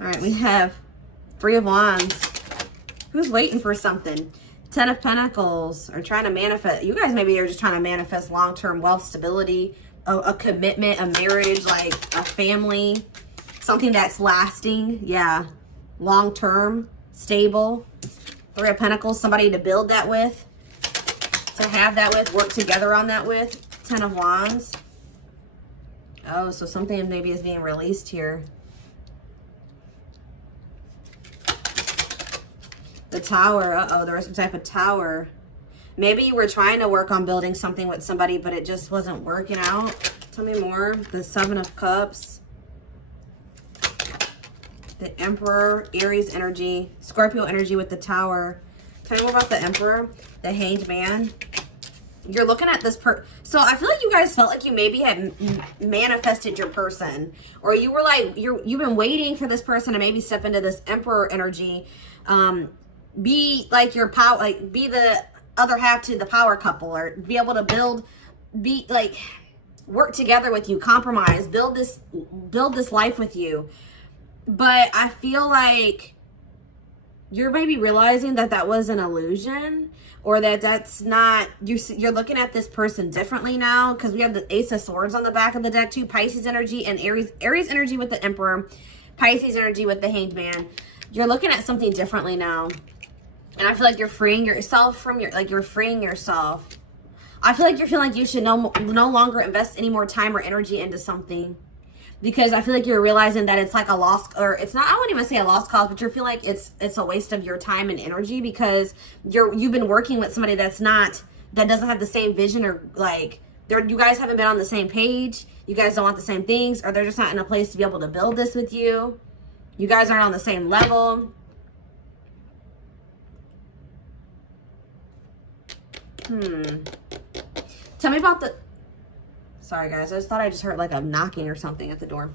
All right, we have 3 of Wands. Who's waiting for something? 10 of Pentacles, or trying to manifest. You guys maybe are just trying to manifest long-term wealth, stability, a commitment, a marriage, like a family, something that's lasting. Yeah, long-term, stable. 3 of Pentacles, somebody to build that with, to have that with, work together on that with. 10 of Wands. Oh, so something maybe is being released here. The Tower. Uh-oh, there was some type of tower. Maybe you were trying to work on building something with somebody, but it just wasn't working out. Tell me more. The 7 of Cups. The Emperor. Aries energy. Scorpio energy with the Tower. Tell me more about the Emperor. The Hanged Man. You're looking at this so I feel like you guys felt like you maybe had manifested your person, or you were like, you've been waiting for this person to maybe step into this Emperor energy, be like your power, like be the other half to the power couple, or be able to build, be like, work together with you, compromise, build this life with you. But I feel like you're maybe realizing that that was an illusion, or that that's not, you're looking at this person differently now, because we have the Ace of Swords on the back of the deck too. Pisces energy and Aries energy with the Emperor, Pisces energy with the Hanged Man. You're looking at something differently now, and I feel like you're freeing yourself from you're freeing yourself. I feel like you're feeling like you should no longer invest any more time or energy into something, because I feel like you're realizing that it's like a lost, or it's not, I wouldn't even say a lost cause, but you feel like it's a waste of your time and energy, because you've been working with somebody that doesn't have the same vision, or like you guys haven't been on the same page. You guys don't want the same things, or they're just not in a place to be able to build this with you. You guys aren't on the same level. Tell me about the... Sorry, guys. I just thought I just heard like a knocking or something at the door.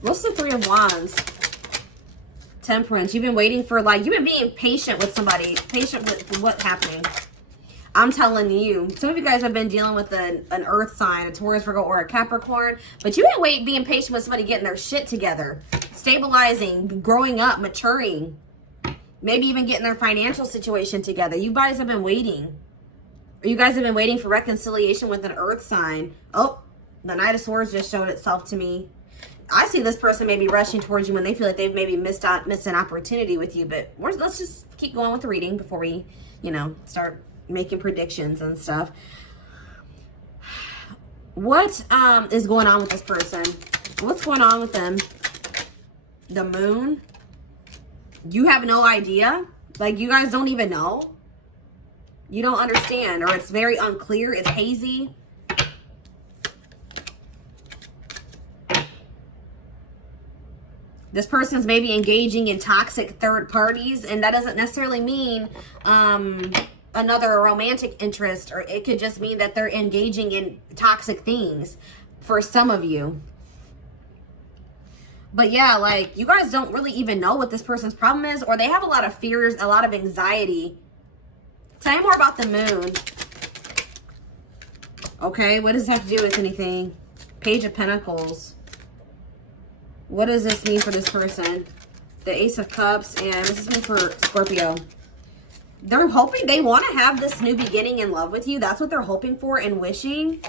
What's the 3 of Wands? Temperance. You've been waiting for, like, you've been being patient with somebody. Patient with what's happening. I'm telling you. Some of you guys have been dealing with an earth sign, a Taurus, Virgo, or a Capricorn. But you've been being patient with somebody getting their shit together. Stabilizing, growing up, maturing. Maybe even getting their financial situation together. You guys have been waiting. Or you guys have been waiting for reconciliation with an earth sign. Oh, the Knight of Swords just showed itself to me. I see this person maybe rushing towards you when they feel like they've maybe missed an opportunity with you. But let's just keep going with the reading before we, start making predictions and stuff. What is going on with this person? What's going on with them? The Moon. You have no idea. Like, you guys don't even know. You don't understand, or it's very unclear. It's hazy. This person's maybe engaging in toxic third parties, and that doesn't necessarily mean another romantic interest, or it could just mean that they're engaging in toxic things for some of you. But yeah, like, you guys don't really even know what this person's problem is, or they have a lot of fears, a lot of anxiety. Tell me more about the Moon. Okay, what does this have to do with anything? Page of Pentacles. What does this mean for this person? The Ace of Cups, and what does this mean for Scorpio? They're hoping, they want to have this new beginning in love with you. That's what they're hoping for and wishing.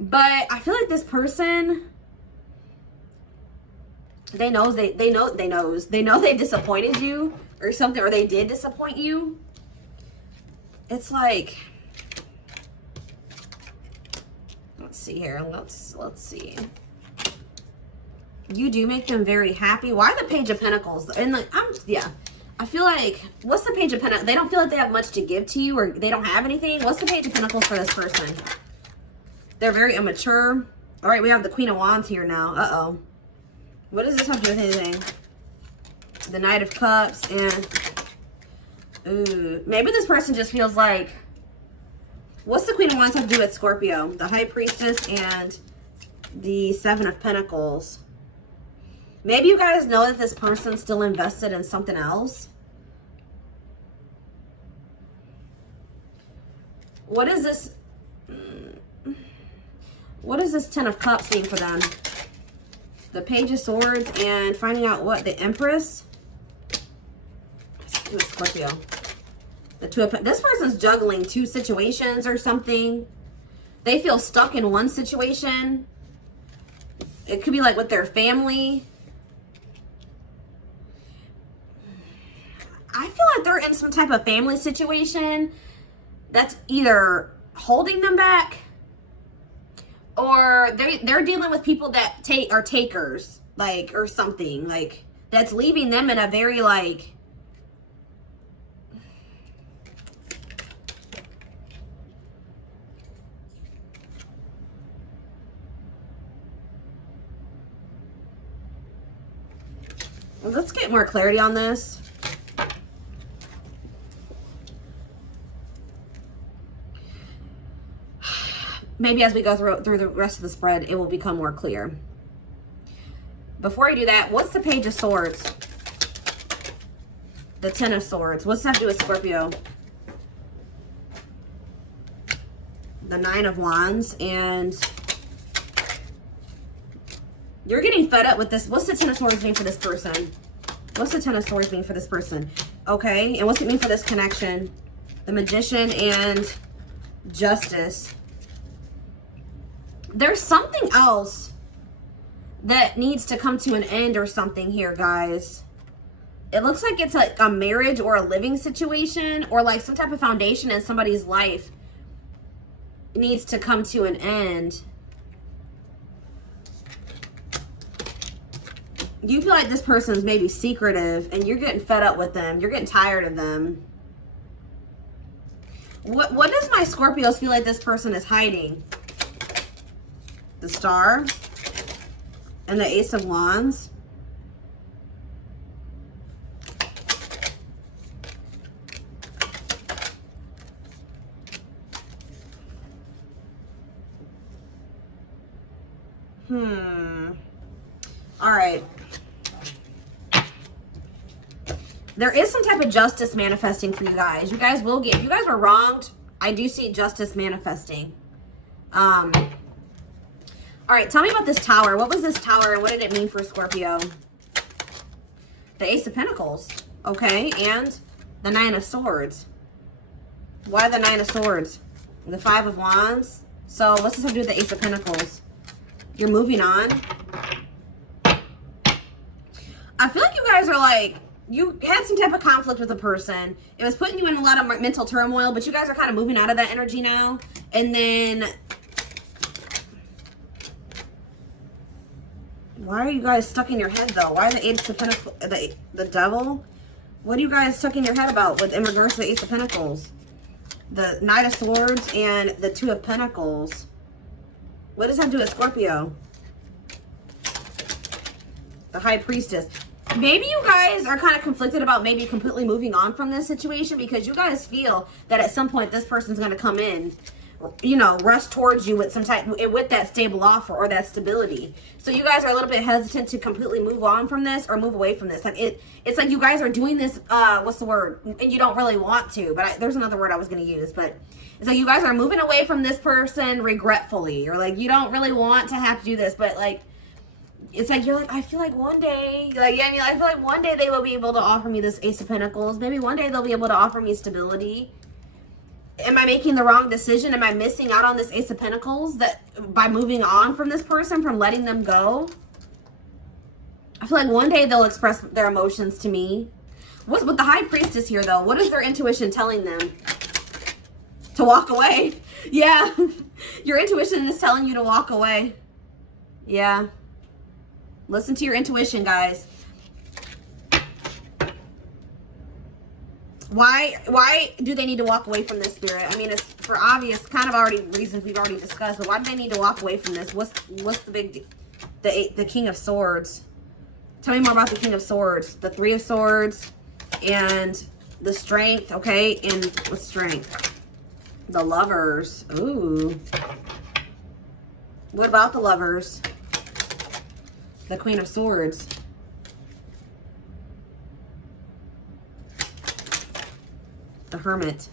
But I feel like this person, they know they disappointed you or something, or they did disappoint you. It's like, let's see here. Let's see. You do make them very happy. Why the Page of Pentacles? And like, I feel like, what's the Page of Pentacles? They don't feel like they have much to give to you, or they don't have anything. What's the Page of Pentacles for this person? They're very immature. All right, we have the Queen of Wands here now. Uh-oh. What does this have to do with anything? The Knight of Cups, and ooh, maybe this person just feels like, what's the Queen of Wands have to do with Scorpio? The High Priestess and the 7 of Pentacles. Maybe you guys know that this person's still invested in something else. What is this? What does this 10 of Cups mean for them? The Page of Swords and finding out what the Empress. Scorpio. The Two of, this person's juggling 2 situations or something. They feel stuck in one situation. It could be like with their family. I feel like they're in some type of family situation that's either holding them back, or they're dealing with people that are takers, like, or something, like, that's leaving them in a very, like, let's get more clarity on this. Maybe as we go through the rest of the spread, it will become more clear. Before I do that, what's the Page of Swords? The Ten of Swords. What's that to do with Scorpio? The Nine of Wands. And you're getting fed up with this. What's the Ten of Swords mean for this person? What's the Ten of Swords mean for this person? Okay, and what's it mean for this connection? The Magician and Justice. There's something else that needs to come to an end or something here, guys. It looks like it's like a marriage or a living situation, or like some type of foundation in somebody's life needs to come to an end. You feel like this person's maybe secretive and you're getting fed up with them. You're getting tired of them. What does my Scorpios feel like this person is hiding? The Star and the Ace of Wands. All right. There is some type of justice manifesting for you guys. You guys will get, if you guys were wronged, I do see justice manifesting. All right, tell me about this Tower. What was this Tower and what did it mean for Scorpio? The Ace of Pentacles, okay, and the Nine of Swords. Why the Nine of Swords? The Five of Wands. So what's this have to do with the Ace of Pentacles? You're moving on. I feel like you guys are like, you had some type of conflict with a person. It was putting you in a lot of mental turmoil, but you guys are kind of moving out of that energy now. And then, why are you guys stuck in your head though? Why the Ace of Pentacles, the Devil? What are you guys stuck in your head about with in regards to the Ace of Pentacles? The Knight of Swords and the Two of Pentacles. What does that do with Scorpio? The High Priestess. Maybe you guys are kind of conflicted about maybe completely moving on from this situation because you guys feel that at some point this person's going to come in, you know, rush towards you with some type, with that stable offer or that stability. So you guys are a little bit hesitant to completely move on from this or move away from this. Like it's like you guys are doing this, what's the word? And you don't really want to, but there's another word I was going to use, but it's like you guys are moving away from this person regretfully, or like you don't really want to have to do this, but like, it's like, you're like, I feel like one day, like, yeah, I mean, I feel like one day they will be able to offer me this Ace of Pentacles. Maybe one day they'll be able to offer me stability. Am I making the wrong decision? Am I missing out on this Ace of Pentacles that by moving on from this person, from letting them go? I feel like one day they'll express their emotions to me. What's with the High Priestess here, though? What is their intuition telling them? To walk away. Yeah. Your intuition is telling you to walk away. Yeah. Listen to your intuition, guys. Why do they need to walk away from this, Spirit? I mean, it's for obvious kind of already reasons we've already discussed, but why do they need to walk away from this? What's the big the King of Swords? Tell me more about the King of Swords. The Three of Swords and the Strength, okay? And what's Strength? The Lovers. Ooh. What about the Lovers? The Queen of Swords. The Hermit.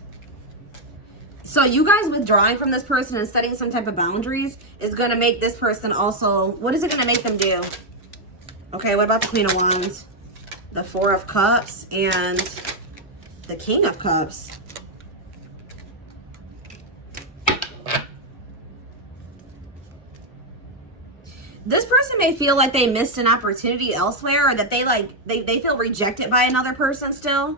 So you guys withdrawing from this person and setting some type of boundaries is going to make this person also, what is it going to make them do? Okay, what about the Queen of Wands? The Four of Cups and the King of Cups. This person may feel like they missed an opportunity elsewhere, or that they feel rejected by another person still.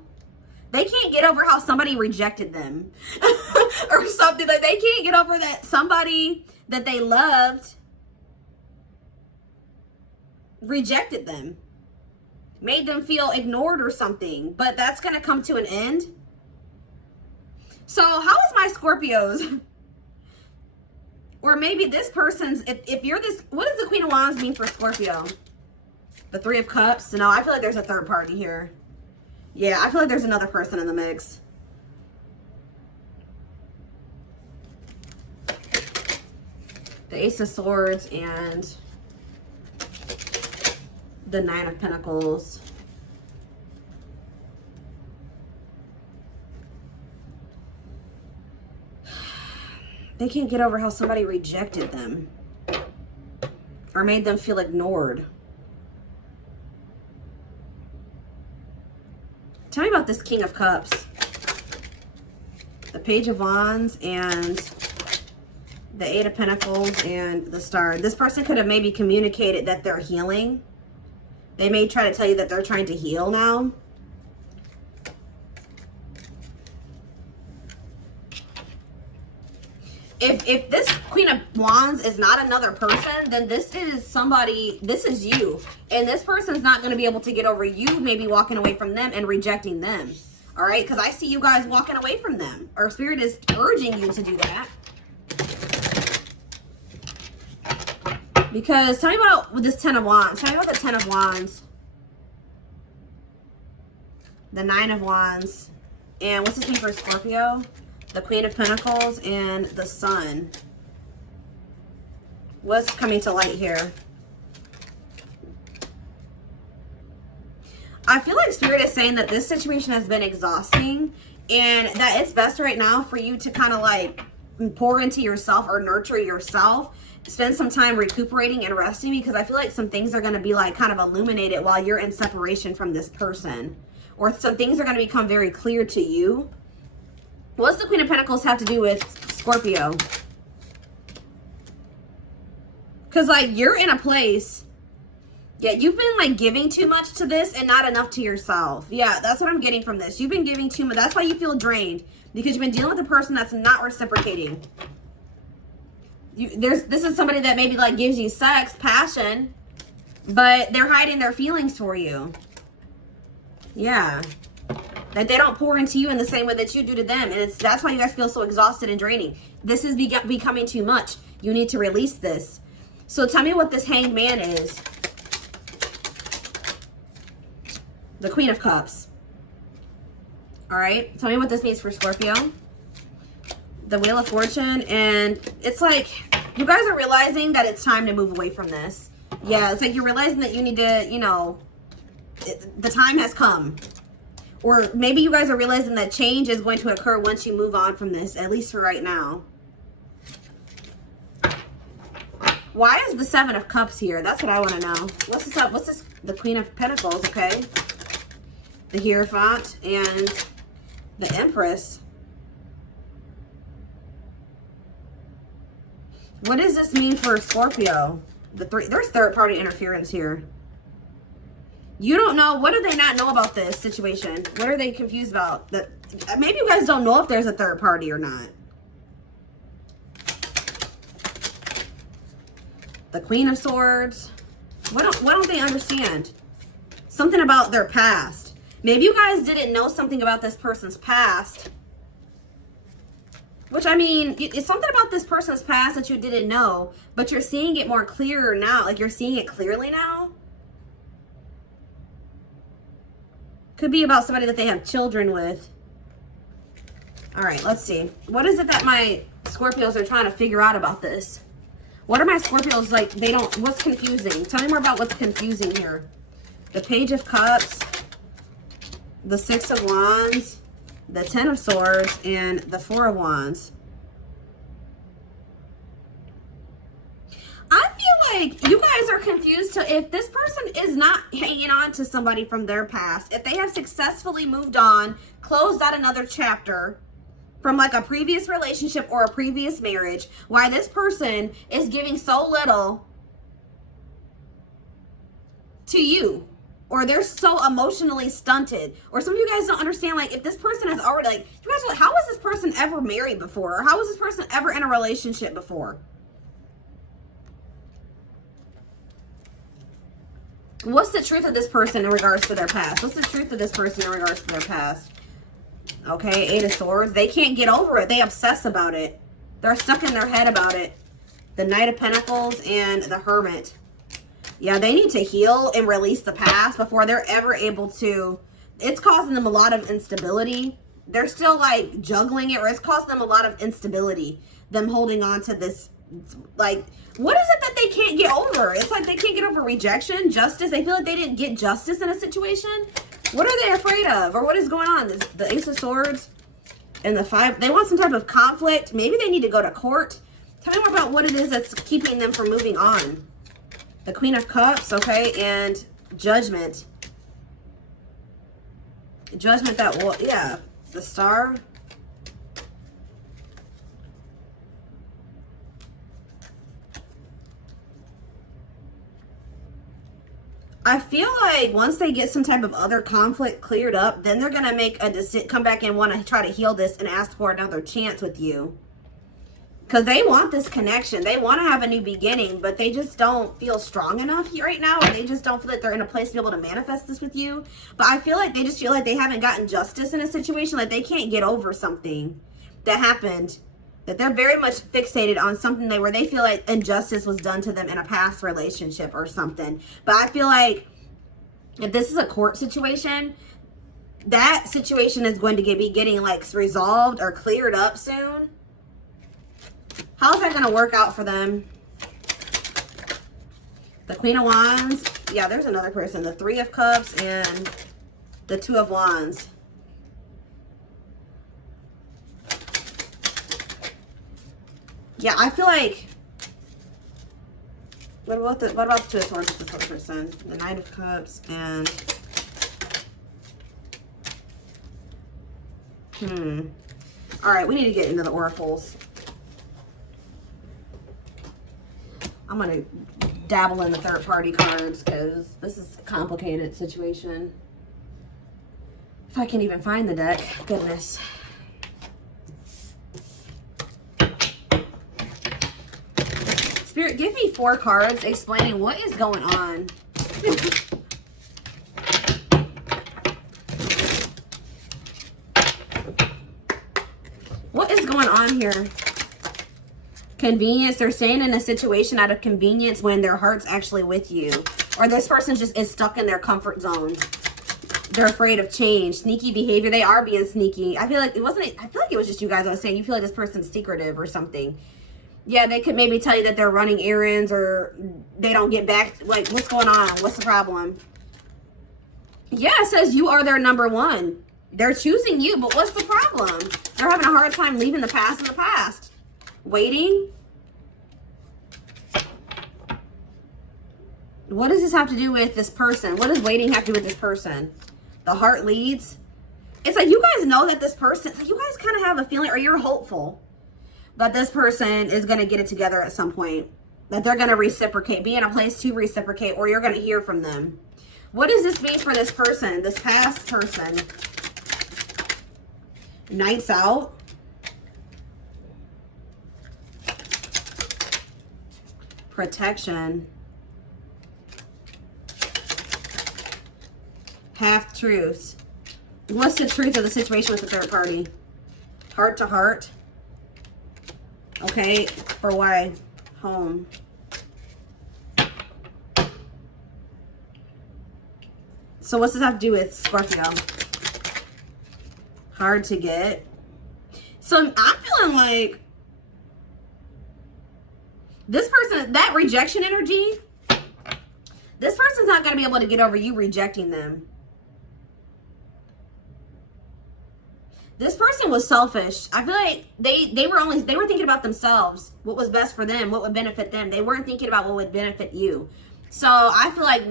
They can't get over how somebody rejected them or something. Like, they can't get over that somebody that they loved rejected them, made them feel ignored or something. But that's going to come to an end. So how is my Scorpios? Or maybe this person's, if you're this, what does the Queen of Wands mean for Scorpio? The Three of Cups. No, I feel like there's a third party here. Yeah, I feel like there's another person in the mix. The Ace of Swords and the Nine of Pentacles. They can't get over how somebody rejected them or made them feel ignored. Tell me about this King of Cups. The Page of Wands and the Eight of Pentacles and the Star. This person could have maybe communicated that they're healing. They may try to tell you that they're trying to heal now. If this Queen of Wands is not another person, then this is somebody, this is you. And this person's not going to be able to get over you maybe walking away from them and rejecting them. All right? Because I see you guys walking away from them. Or Spirit is urging you to do that. Because tell me about with this Ten of Wands. Tell me about the Ten of Wands. The Nine of Wands. And what's this mean for Scorpio? The Queen of Pentacles and the Sun. What's coming to light here? I feel like Spirit is saying that this situation has been exhausting and that it's best right now for you to kind of like pour into yourself or nurture yourself. Spend some time recuperating and resting, because I feel like some things are going to be like kind of illuminated while you're in separation from this person. Or some things are going to become very clear to you. What's the Queen of Pentacles have to do with Scorpio? Because, like, you're in a place. Yeah, you've been, like, giving too much to this and not enough to yourself. Yeah, that's what I'm getting from this. You've been giving too much. That's why you feel drained. Because you've been dealing with a person that's not reciprocating. This is somebody that maybe, like, gives you sex, passion. But they're hiding their feelings for you. Yeah. That they don't pour into you in the same way that you do to them. And that's why you guys feel so exhausted and draining. This is becoming too much. You need to release this. So tell me what this Hanged Man is. The Queen of Cups. All right. Tell me what this means for Scorpio. The Wheel of Fortune. And it's like you guys are realizing that it's time to move away from this. Yeah, it's like you're realizing that you need to, you know, the time has come. Or maybe you guys are realizing that change is going to occur once you move on from this, at least for right now. Why is the Seven of Cups here? That's what I want to know. What's this up? What's this? The Queen of Pentacles, okay. The Hierophant and the Empress. What does this mean for Scorpio? There's third party interference here. You don't know. What do they not know about this situation? What are they confused about? Maybe you guys don't know if there's a third party or not. The Queen of Swords. What don't they understand? Something about their past. Maybe you guys didn't know something about this person's past. Which, I mean, it's something about this person's past that you didn't know, but you're seeing it more clearer now. Like, you're seeing it clearly now. Could be about somebody that they have children with. All right, let's see. What is it that my Scorpios are trying to figure out about this? What are my Scorpios like? They don't, what's confusing? Tell me more about what's confusing here. The Page of Cups, the Six of Wands, the Ten of Swords, and the Four of Wands. I feel like you guys are confused to if this person is not hanging on to somebody from their past, if they have successfully moved on, closed out another chapter from like a previous relationship or a previous marriage, why this person is giving so little to you, or they're so emotionally stunted, or some of you guys don't understand, like if this person has already, like you guys are like, how was this person ever married before, or how was this person ever in a relationship before? What's the truth of this person in regards to their past? What's the truth of this person in regards to their past? Okay, Eight of Swords. They can't get over it. They obsess about it. They're stuck in their head about it. The Knight of Pentacles and the Hermit. Yeah, they need to heal and release the past before they're ever able to. It's causing them a lot of instability. They're still like juggling it, or it's causing them a lot of instability. Them holding on to this, like, what is it that they can't get over? It's like they can't get over rejection, justice. They feel like they didn't get justice in a situation. What are they afraid of? Or what is going on? The Ace of Swords and the Five. They want some type of conflict. Maybe they need to go to court. Tell me more about what it is that's keeping them from moving on. The Queen of Cups, okay, and Judgment. Judgment that will, yeah, the Star. I feel like once they get some type of other conflict cleared up, then they're going to make a decision, come back and want to try to heal this and ask for another chance with you. Because they want this connection. They want to have a new beginning, but they just don't feel strong enough here right now. Or they just don't feel like they're in a place to be able to manifest this with you. But I feel like they just feel like they haven't gotten justice in a situation. Like they can't get over something that happened. That they're very much fixated on something where they feel like injustice was done to them in a past relationship or something. But I feel like if this is a court situation, that situation is going to be getting like resolved or cleared up soon. How is that going to work out for them? The Queen of Wands. Yeah, there's another person. The Three of Cups and the Two of Wands. Yeah, I feel like, what about the Two of Swords with this other person? The Knight of Cups and, all right, we need to get into the oracles. I'm going to dabble in the third party cards because this is a complicated situation. If I can even find the deck, goodness. Spirit, give me 4 cards explaining what is going on. What is going on here? Convenience. They're staying in a situation out of convenience when their heart's actually with you. Or this person just is stuck in their comfort zone. They're afraid of change. Sneaky behavior. They are being sneaky. I feel like it wasn't, I feel like it was just you guys I was saying. You feel like this person's secretive or something. Yeah, they could maybe tell you that they're running errands or they don't get back. Like, what's going on? What's the problem? Yeah, it says you are their number one. They're choosing you, but what's the problem? They're having a hard time leaving the past in the past. Waiting. What does this have to do with this person? What does waiting have to do with this person? The heart leads. It's like you guys know that this person, you guys kind of have a feeling, or you're hopeful that this person is going to get it together at some point. That they're going to reciprocate, be in a place to reciprocate, or you're going to hear from them. What does this mean for this person, this past person? Nights out. Protection. Half truths. What's the truth of the situation with the third party? Heart to heart. Okay, for why? Home. So what's this have to do with Scorpio? Hard to get. So I'm feeling like this person, that rejection energy, this person's not going to be able to get over you rejecting them. This person was selfish. I feel like they were thinking about themselves, what was best for them, what would benefit them. They weren't thinking about what would benefit you. So I feel like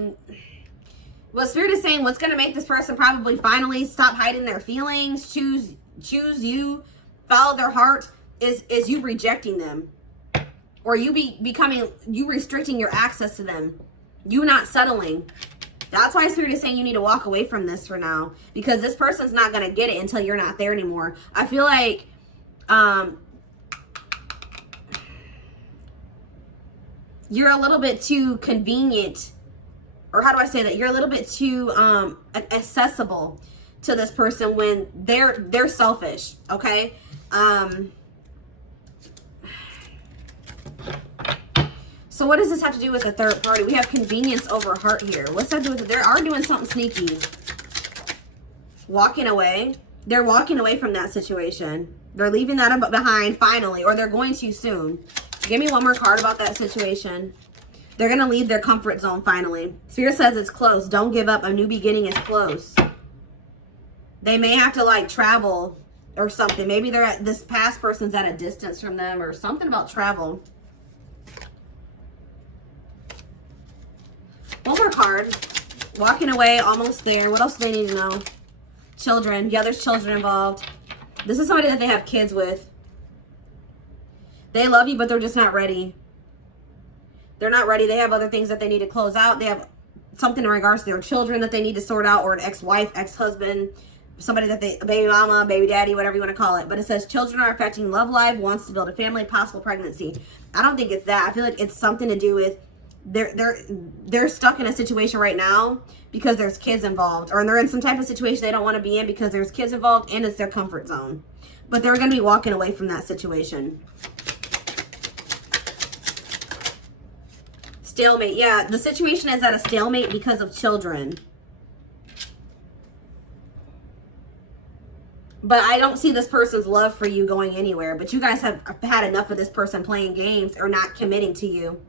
what Spirit is saying, what's going to make this person probably finally stop hiding their feelings, choose you, follow their heart, is you rejecting them, or you you restricting your access to them, you not settling. That's why Spirit is saying you need to walk away from this for now, because this person's not going to get it until you're not there anymore. I feel like you're a little bit too convenient, or how do I say that? You're a little bit too accessible to this person when they're selfish, okay? So what does this have to do with the third party? We have convenience over heart here. What's that do with it? They are doing something sneaky. Walking away. They're walking away from that situation. They're leaving that behind finally, or they're going to soon. Give me one more card about that situation. They're going to leave their comfort zone finally. Spirit says it's close. Don't give up. A new beginning is close. They may have to like travel or something. Maybe this past person's at a distance from them, or something about travel. One more card. Walking away, almost there. What else do they need to know? Children. Yeah, there's children involved. This is somebody that they have kids with. They love you, but they're just not ready. They're not ready. They have other things that they need to close out. They have something in regards to their children that they need to sort out, or an ex-wife, ex-husband, somebody that a baby mama, baby daddy, whatever you want to call it. But it says children are affecting love life, wants to build a family, possible pregnancy. I don't think it's that. I feel like it's something to do with they're stuck in a situation right now because there's kids involved, or they're in some type of situation they don't want to be in because there's kids involved and it's their comfort zone. But they're going to be walking away from that situation. Stalemate. Yeah, the situation is at a stalemate because of children. But I don't see this person's love for you going anywhere. But you guys have had enough of this person playing games or not committing to you.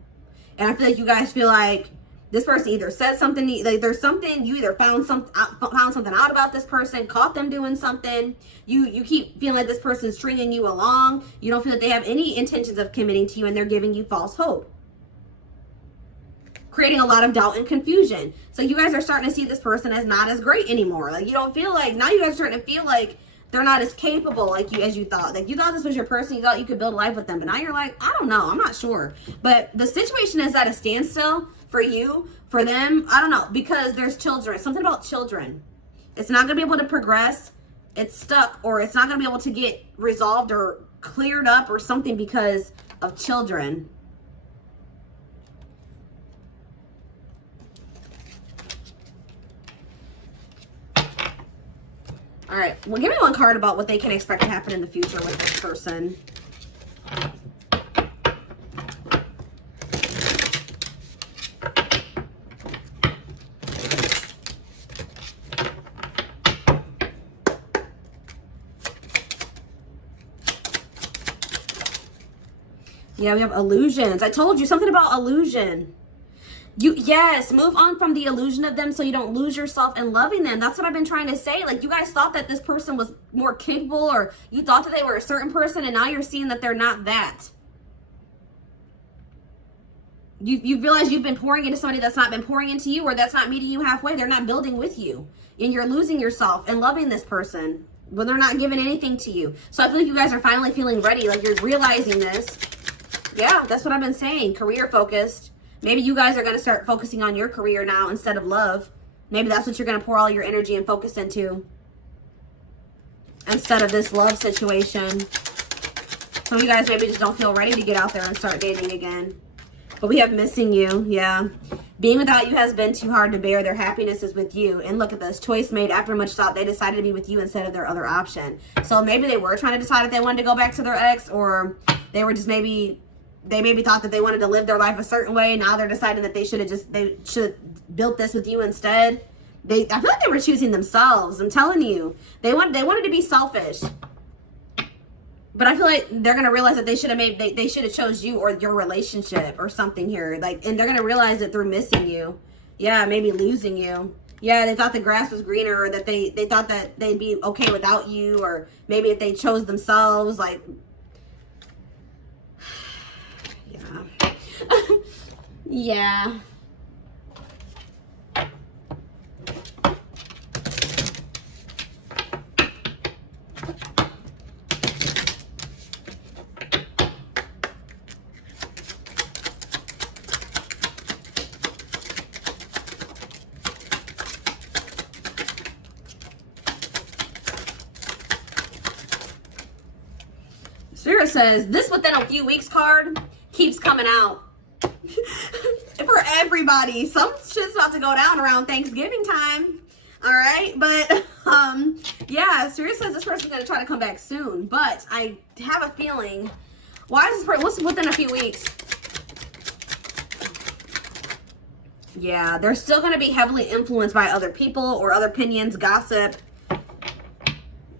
And I feel like you guys feel like this person either said something, like there's something, you either found something out about this person, caught them doing something. You keep feeling like this person's stringing you along. You don't feel like they have any intentions of committing to you, and they're giving you false hope, creating a lot of doubt and confusion. So you guys are starting to see this person as not as great anymore. Like, you don't feel like, now you guys are starting to feel like they're not as capable as you thought. Like, you thought this was your person, you thought you could build a life with them, but now you're like, I don't know, I'm not sure. But the situation is at a standstill for you, for them, I don't know, because there's children. Something about children. It's not gonna be able to progress. It's stuck, or it's not gonna be able to get resolved or cleared up or something because of children. All right, well, give me one card about what they can expect to happen in the future with this person. Yeah, we have illusions. I told you something about illusion. Yes, move on from the illusion of them so you don't lose yourself in loving them. That's what I've been trying to say. Like, you guys thought that this person was more capable, or you thought that they were a certain person, and now you're seeing that they're not that. You realize you've been pouring into somebody that's not been pouring into you, or that's not meeting you halfway. They're not building with you, and you're losing yourself and loving this person when they're not giving anything to you. So I feel like you guys are finally feeling ready. Like, you're realizing this. Yeah, that's what I've been saying. Career focused. Maybe you guys are going to start focusing on your career now instead of love. Maybe that's what you're going to pour all your energy and focus into, instead of this love situation. Some of you guys maybe just don't feel ready to get out there and start dating again. But we have missing you. Yeah. Being without you has been too hard to bear. Their happiness is with you. And look at this. Choice made after much thought. They decided to be with you instead of their other option. So maybe they were trying to decide if they wanted to go back to their ex, or they were just maybe thought that they wanted to live their life a certain way. Now they're deciding that they should have built this with you instead. I feel like they were choosing themselves. I'm telling you, they wanted to be selfish. But I feel like they're gonna realize that they should have chose you or your relationship or something here. Like, and they're gonna realize that they're missing you. Yeah, maybe losing you. Yeah, they thought the grass was greener, or that they thought that they'd be okay without you, or maybe if they chose themselves, like, yeah. Yeah. Spirit says, this within a few weeks card keeps coming out. For everybody. Some shit's about to go down around Thanksgiving time. Alright? But, yeah, Spirit says this person's going to try to come back soon. But I have a feeling, why is this person, what's within a few weeks? Yeah, they're still going to be heavily influenced by other people or other opinions, gossip.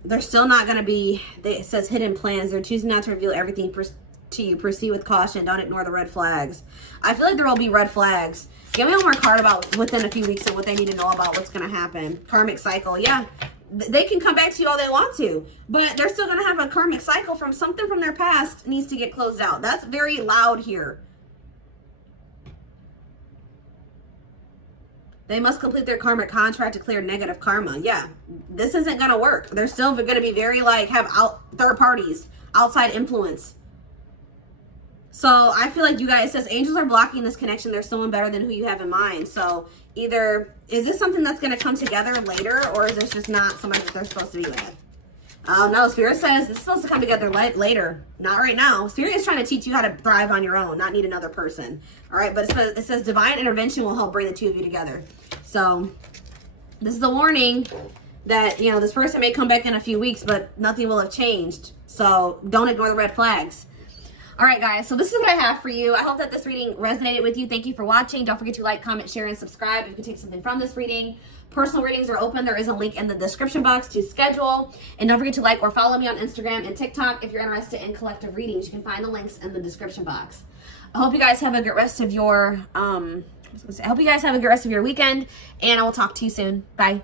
They're still not going to be, it says hidden plans. They're choosing not to reveal everything to you. Proceed with caution. Don't ignore the red flags. I feel like there will be red flags. Give me one more card about within a few weeks and what they need to know about what's going to happen. Karmic cycle. Yeah, they can come back to you all they want to, but they're still going to have a karmic cycle from something from their past needs to get closed out. That's very loud here. They must complete their karmic contract to clear negative karma. Yeah, this isn't going to work. They're still going to be very, like, have third parties, outside influence. So I feel like you guys, it says angels are blocking this connection. There's someone better than who you have in mind. So either, is this something that's going to come together later, or is this just not somebody that they're supposed to be with? No, Spirit says this is supposed to come together later, not right now. Spirit is trying to teach you how to thrive on your own, not need another person. All right, but it says divine intervention will help bring the two of you together. So this is a warning that, you know, this person may come back in a few weeks, but nothing will have changed. So don't ignore the red flags. All right, guys, so this is what I have for you. I hope that this reading resonated with you. Thank you for watching. Don't forget to like, comment, share, and subscribe if you can take something from this reading. Personal readings are open. There is a link in the description box to schedule. And don't forget to like or follow me on Instagram and TikTok if you're interested in collective readings. You can find the links in the description box. I hope you guys have a good rest of your weekend, and I will talk to you soon. Bye.